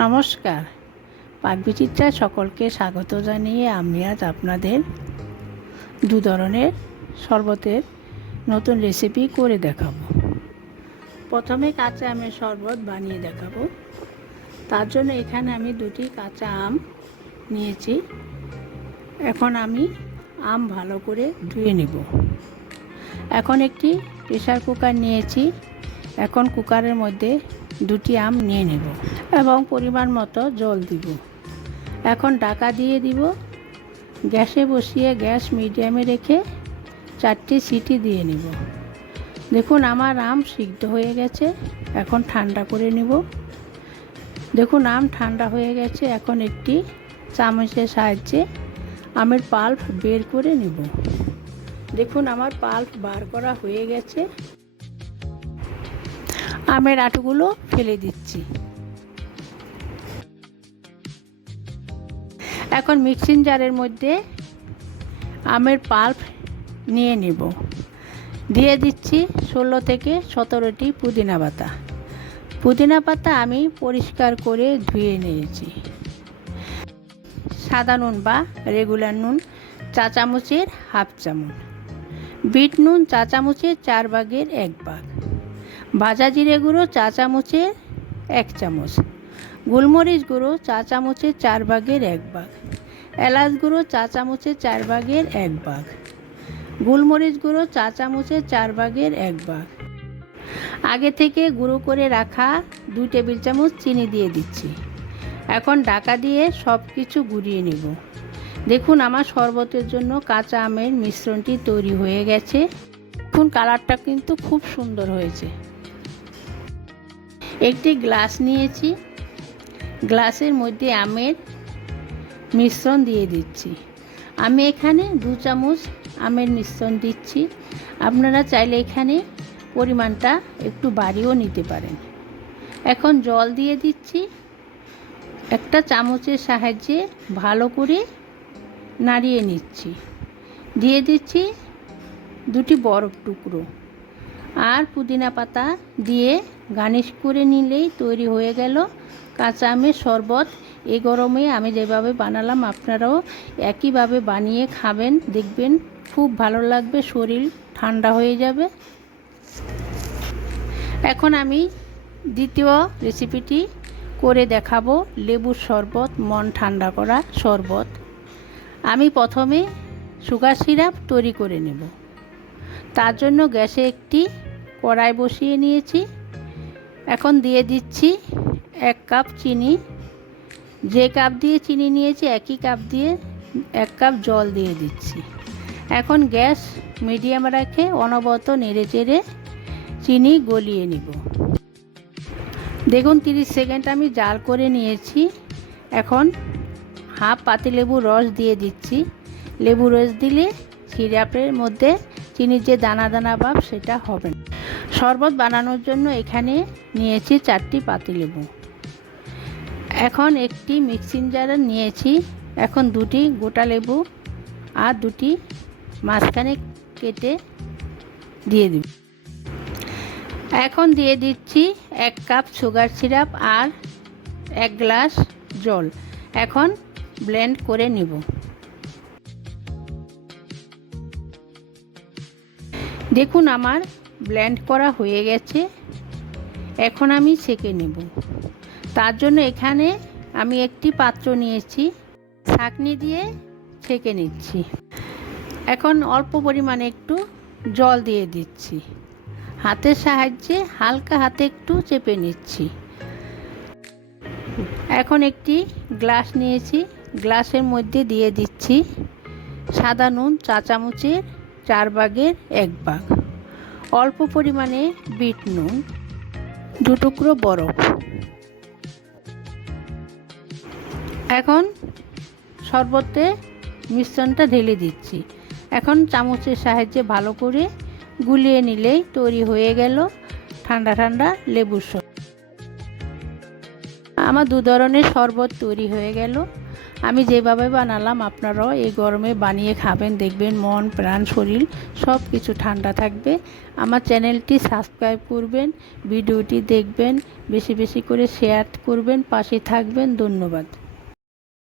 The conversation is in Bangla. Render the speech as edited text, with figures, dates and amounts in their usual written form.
নমস্কার, পাকবিচিত্রায় সকলকে স্বাগত জানিয়ে আমি আজ আপনাদের দু ধরনের শরবতের নতুন রেসিপি করে দেখাবো। প্রথমে কাঁচা আমের শরবত বানিয়ে দেখাবো। তার জন্য এখানে আমি দুটি কাঁচা আম নিয়েছি। এখন আমি আম ভালো করে ধুয়ে নেব। এখন একটি প্রেসার কুকার নিয়েছি। এখন কুকারের মধ্যে দুটি আম নিয়ে নেব এবং পরিমাণ মতো জল দিব। এখন ঢাকা দিয়ে দিব। গ্যাসে বসিয়ে গ্যাস মিডিয়ামে রেখে 4টি সিটি দিয়ে নেব। দেখুন আমার আম সিদ্ধ হয়ে গেছে। এখন ঠান্ডা করে নেব। দেখুন আম ঠান্ডা হয়ে গেছে। এখন একটি চামচের সাহায্যে আমের পাল্প বের করে নেব। দেখুন আমার পাল্প বার করা হয়ে গেছে। আমের আঁটগুলো ফেলে দিচ্ছি। এখন মিক্সিং জারের মধ্যে আমের পাল্প নিয়ে নেব। দিয়ে দিচ্ছি 16 থেকে 17টি পুদিনা পাতা। পুদিনা পাতা আমি পরিষ্কার করে ধুয়ে নিয়েছি। সাদা নুন বা রেগুলার নুন চা চামচের হাফ চামচ, বিট নুন চা চামচের 4/1 ভাগ, ভাজা জিরে গুঁড়ো চা চামচের 1 চামচ, গোলমরিচ গুঁড়ো চা চামচের 4/1 ভাগ, এলাচ গুঁড়ো চা চামচের 4/1 ভাগ, গোলমরিচ গুঁড়ো চা চামচের 4/1 ভাগ। আগে থেকে গুঁড়ো করে রাখা 2 টেবিল চামচ চিনি দিয়ে দিচ্ছি। এখন ঢাকা দিয়ে সব কিছু গুঁড়িয়ে নেব। দেখুন আমার শরবতের জন্য কাঁচা আমের মিশ্রণটি তৈরি হয়ে গেছে। দেখুন কালারটা কিন্তু খুব সুন্দর হয়েছে। একটি গ্লাস নিয়েছি। গ্লাসের মধ্যে আমের মিশ্রণ দিয়ে দিচ্ছি। আমি এখানে 2 চামচ আমের মিশ্রণ দিচ্ছি। আপনারা চাইলে এখানে পরিমাণটা একটু বাড়িয়েও নিতে পারেন। এখন জল দিয়ে দিচ্ছি। একটা চামচের সাহায্যে ভালো করে নাড়িয়ে নিচ্ছি। দিয়ে দিচ্ছি 2টি বরফ টুকরো আর পুদিনা পাতা দিয়ে গার্নিশ করে নিলেই তৈরি হয়ে গেল কাঁচা আমের শরবত। এই গরমে আমি যেভাবে বানালাম আপনারাও একইভাবে বানিয়ে খাবেন, দেখবেন খুব ভালো লাগবে, শরীর ঠান্ডা হয়ে যাবে। এখন আমি দ্বিতীয় রেসিপিটি করে দেখাবো, লেবুর শরবত, মন ঠান্ডা করা শরবত। আমি প্রথমে সুগার সিরাপ তৈরি করে নেব। তার জন্য গ্যাসে একটি কড়াই বসিয়ে নিয়েছি। এখন দিয়ে দিচ্ছি 1 কাপ চিনি। যে কাপ দিয়ে চিনি নিয়েছি একই কাপ দিয়ে 1 কাপ জল দিয়ে দিচ্ছি। এখন গ্যাস মিডিয়াম রেখে অনবরত নেড়ে চেড়ে চিনি গলিয়ে নিব। দেখুন 30 সেকেন্ড আমি জাল করে নিয়েছি। এখন হাফ পাতিলেবুর রস দিয়ে দিচ্ছি। লেবু রস দিলে সিরাপের মধ্যে চিনির যে দানা দানা ভাব সেটা হবে না। শরবত বানানোর জন্য এখানে নিয়েছি 4টি পাতিলেবু। এখন একটি মিক্সিং জার নিয়েছি। এখন 2টি গোটা লেবু আর 2টি মাঝখানে কেটে দিয়ে দিব। এখন দিয়ে দিচ্ছি 1 কাপ সুগার সিরাপ আর 1 গ্লাস জল। এখন ব্লেন্ড করে নিব। দেখুন আমার ব্লেন্ড করা হয়ে গেছে। এখন আমি ছেঁকে নেব। তার জন্য এখানে আমি একটি পাত্র নিয়েছি, ছাঁকনি দিয়ে ছেঁকে নিচ্ছি। এখন অল্প পরিমাণে একটু জল দিয়ে দিচ্ছি। হাতের সাহায্যে হালকা হাতে একটু চেপে নিচ্ছি। এখন একটি গ্লাস নিয়েছি। গ্লাসের মধ্যে দিয়ে দিচ্ছি সাদা নুন চা চামচের 4/1 ভাগ, অল্প পরিমাণে বিট নুন, 2 টুকরো বরফ। এখন শরবতে মিশ্রণটা ঢেলে দিচ্ছি। এখন চামচের সাহায্যে ভালো করে গুলিয়ে নিলেই তৈরি হয়ে গেল ঠান্ডা ঠান্ডা লেবুর শরবত। আমার 2 ধরনের শরবত তৈরি হয়ে গেল। আমি যেভাবে বানালাম আপনারাও এই গরমে বানিয়ে খাবেন, দেখবেন মন প্রাণ শরীর সব কিছু ঠান্ডা থাকবে। আমার চ্যানেলটি সাবস্ক্রাইব করবেন, ভিডিওটি দেখবেন, বেশি বেশি করে শেয়ার করবেন, পাশে থাকবেন। ধন্যবাদ।